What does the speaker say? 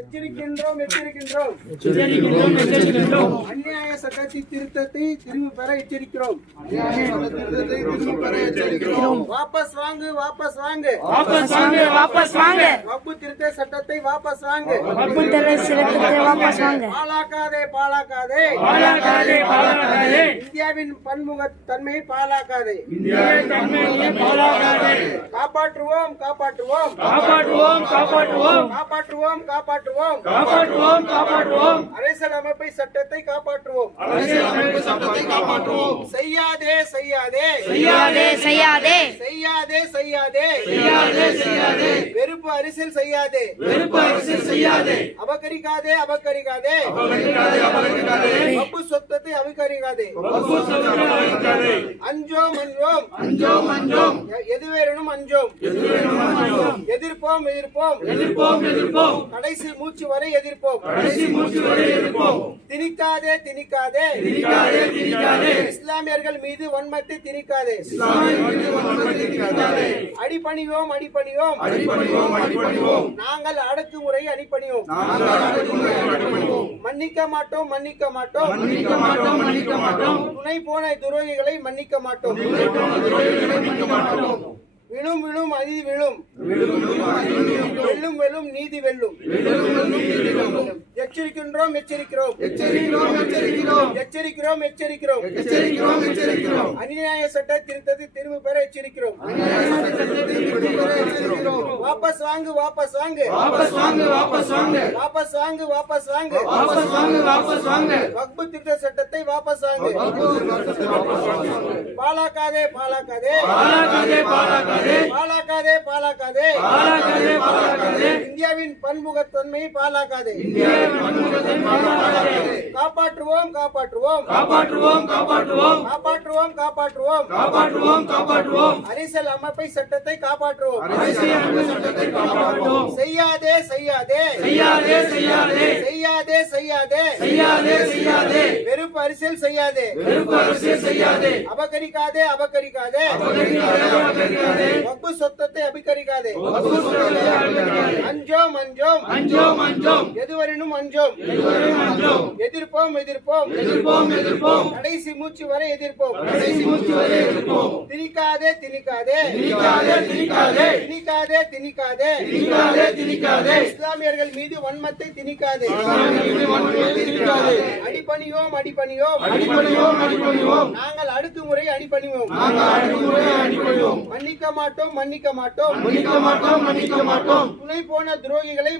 எச்சரிக்கின்றோம். அநியாய சட்டத்தை திருத்தத்தை திரும்ப பெற எச்சரிக்கிறோம். வாபஸ் வாங்கு. வக்பு திருத்த சட்டத்தை வாபஸ் வாங்கு. பாழாக்காதே. இந்தியாவின் பன்முகத்தன்மையை பாழாக்காதே. காப்பாற்றுவோம். அரசியல் அமைப்பை சட்டத்தை காப்பாற்றுவோம். செய்யாதே. வெறுப்பு அரசியல் செய்யாதே. அபகரிக்காதே. வக்பு சொத்தை அபகரிக்காதே. அஞ்சோம். எதுவேனும் அஞ்சோம். எதிர்ப்போம். கடைசி மூச்சு வரை எதிர்ப்போம். திணிக்காதே. இஸ்லாமியர்கள் மீது வன்மத்தை திணிக்காதே. அடிபணிவோம். நாங்கள் அடக்குமுறை அடிபணிவோம். மன்னிக்க மாட்டோம். துணை போன துரோகிகளை மன்னிக்க மாட்டோம். விழும் அதி விழும். வெல்லும் நீதி வெல்லும். எச்சரிக்கின்றோம். அநியாய சட்ட திருத்தத்தை திரும்ப பெற எச்சரிக்கிறோம். வாபஸ் வாங்கு. வக்பு திருத்த சட்டத்தை வாபஸ் வாங்கு. பாழாக்காதே. இந்தியாவின் பன்முகத்தன்மையை பாழாக்காதே. காப்பாற்றுவோம். அரசியல் அமைப்பை சட்டத்தை காப்பாற்றுவோம். செய்யாதே. வெறுப்பு அரசியல் செய்யாதே. அபகரிக்காதே. வக்பு சொத்தை அபகரிக்காதே. அஞ்சோம். எதுவரையினும் அஞ்சோம். எதிர்ப்போம். கடைசி மூச்சு வரை எதிர்ப்போம். திணிக்காதே. இஸ்லாமியர்கள் மீது வன்மத்தை திணிக்காதே. அடிபணியோம். நாங்கள் அடக்குமுறை அடிபணிவோம். மன்னிக்க மாட்டோம். துணை போன துரோகிகளை